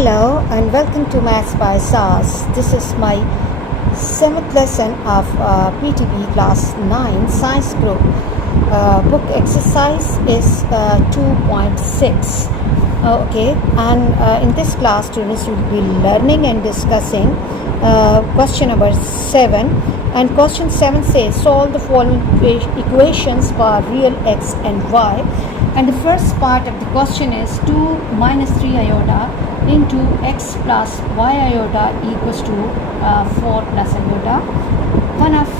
Hello and welcome to Maths by SAS. This is my 7th lesson of PTB class 9 science group. Book exercise is 2.6. Okay, and in this class students will be learning and discussing question number 7, and question 7 says solve the following equations for real x and y, and the first part of the question is 2 minus 3 iota into x plus y iota equals to 4 plus iota. One of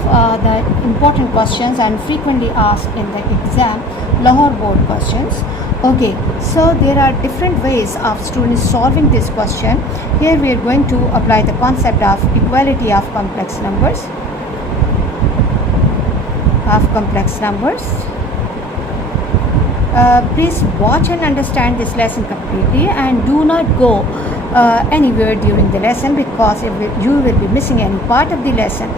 the important questions and frequently asked in the exam, Lahore board questions. Okay, so there are different ways of students solving this question. Here we are going to apply the concept of equality of complex numbers. Please watch and understand this lesson completely and do not go anywhere during the lesson, because if you will be missing any part of the lesson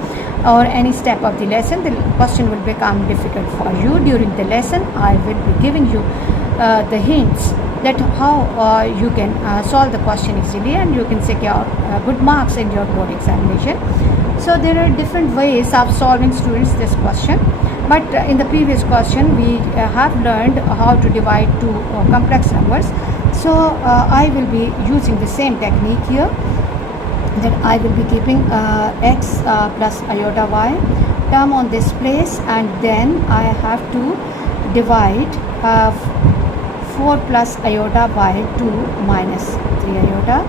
or any step of the lesson, the question will become difficult for you. During the lesson I will be giving you the hints that how you can solve the question easily and you can secure good marks in your board examination. So there are different ways of solving students this question, but in the previous question we have learned how to divide two complex numbers. So I will be using the same technique here, that I will be keeping x plus iota y term on this place, and then I have to divide 4 plus iota by 2 minus 3 iota.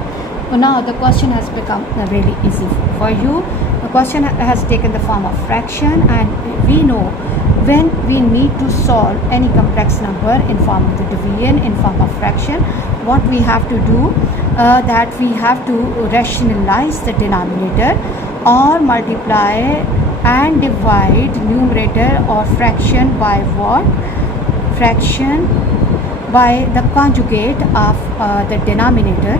Now the question has become really easy for you. The question has taken the form of fraction, and we know when we need to solve any complex number in form of the division, in form of fraction, what we have to do, that we have to rationalize the denominator or multiply and divide numerator or fraction by what? Fraction by the conjugate of the denominator.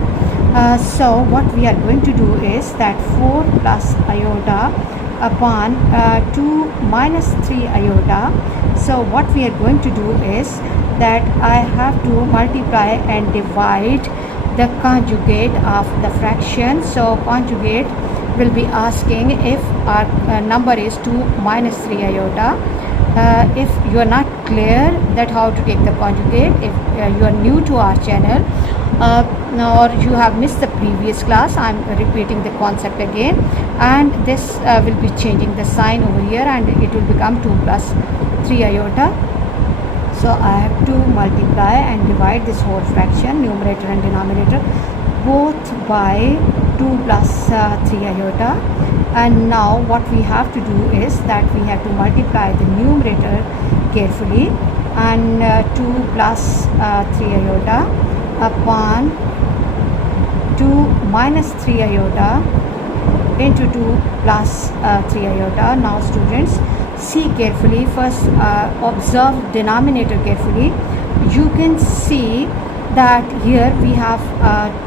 So what we are going to do is that 4 plus iota upon 2 minus 3 iota. So what we are going to do is that I have to multiply and divide the conjugate of the fraction. So conjugate will be asking if our number is 2 minus 3 iota. If you are not clear that how to take the conjugate, if you are new to our channel or you have missed the previous class, I am repeating the concept again, and this will be changing the sign over here and it will become 2 plus 3 iota. So I have to multiply and divide this whole fraction, numerator and denominator, both by 2 plus 3 iota. And now what we have to do is that we have to multiply the numerator carefully, and 2 plus 3 iota upon 2 minus 3 iota into 2 plus 3 iota. Now students, see carefully. First observe denominator carefully. You can see that here we have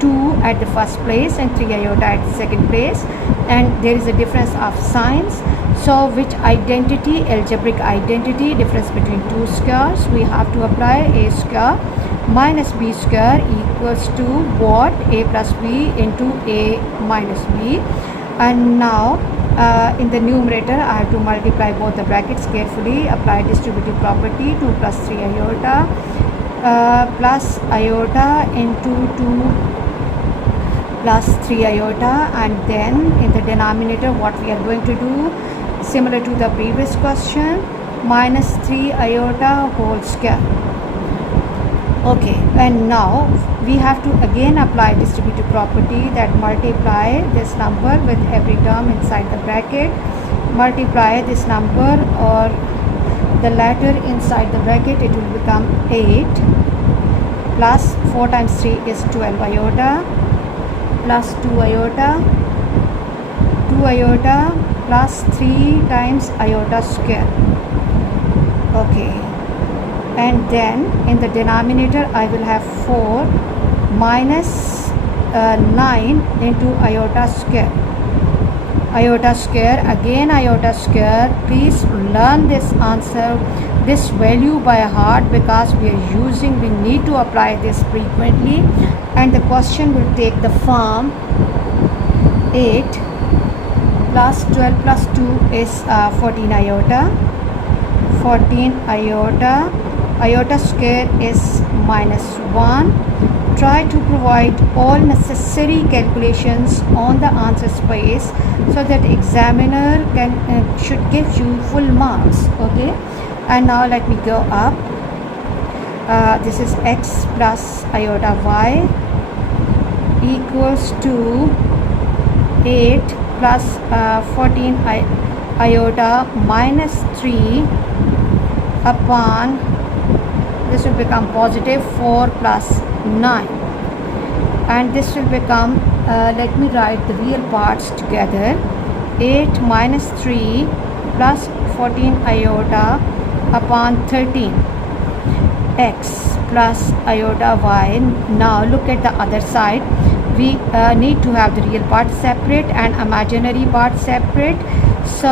2 at the first place and 3 iota at the second place, and there is a difference of signs. So which identity, algebraic identity, difference between two squares, we have to apply. A square minus b square equals to what? A plus b into a minus b. And now in the numerator I have to multiply both the brackets carefully, apply distributive property, 2 plus 3 iota plus iota into 2 plus 3 iota, and then in the denominator what we are going to do, similar to the previous question, minus 3 iota whole square. Okay, and now we have to again apply distributive property, that multiply this number with every term inside the bracket, multiply this number or the latter inside the bracket, it will become 8 plus 4 times 3 is 12 iota plus 2 iota, 2 iota plus 3 times iota square. Okay, and then in the denominator I will have 4 minus 9 into iota square. Iota square, again iota square. Please learn this answer, this value by heart, because we need to apply this frequently and the question will take the form 8 plus 12 plus 2 is 14 iota. 14 iota. Iota square is -1. Try to provide all necessary calculations on the answer space so that examiner should give you full marks. Okay, and now let me go up. This is x plus iota y equals to 8 plus 14 iota minus 3 upon, this will become positive 4 plus 9, and this will become, let me write the real parts together. 8 minus 3 plus 14 iota upon 13 x plus iota y. Now look at the other side. We need to have the real part separate and imaginary part separate. So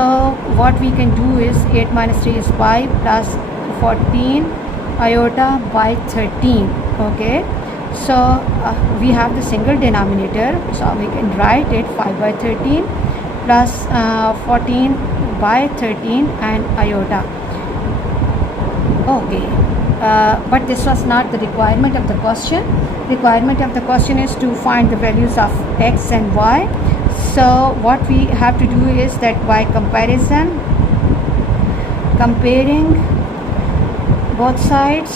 what we can do is 8 minus 3 is 5 plus 14 iota by 13. Okay, so we have the single denominator, so we can write it 5 by 13 plus 14 by 13 and iota. Okay, but this was not the requirement of the question. Requirement of the question is to find the values of x and y. So what we have to do is that by comparison, comparing both sides,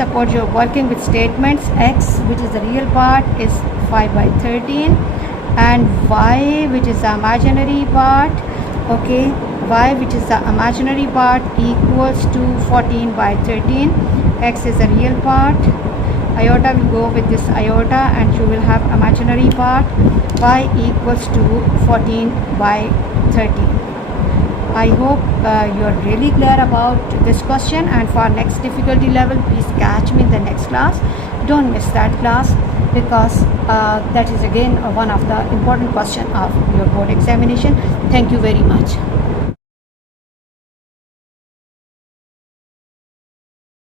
suppose you're working with statements. X, which is the real part, is 5 by 13 and y, which is the imaginary part, okay, y, which is the imaginary part, equals to 14 by 13. X is the real part, iota will go with this iota and you will have imaginary part. Y equals to 14 by 13. I hope you are really clear about this question, and for next difficulty level, please catch me in the next class. Don't miss that class, because that is again one of the important question of your board examination. Thank you very much.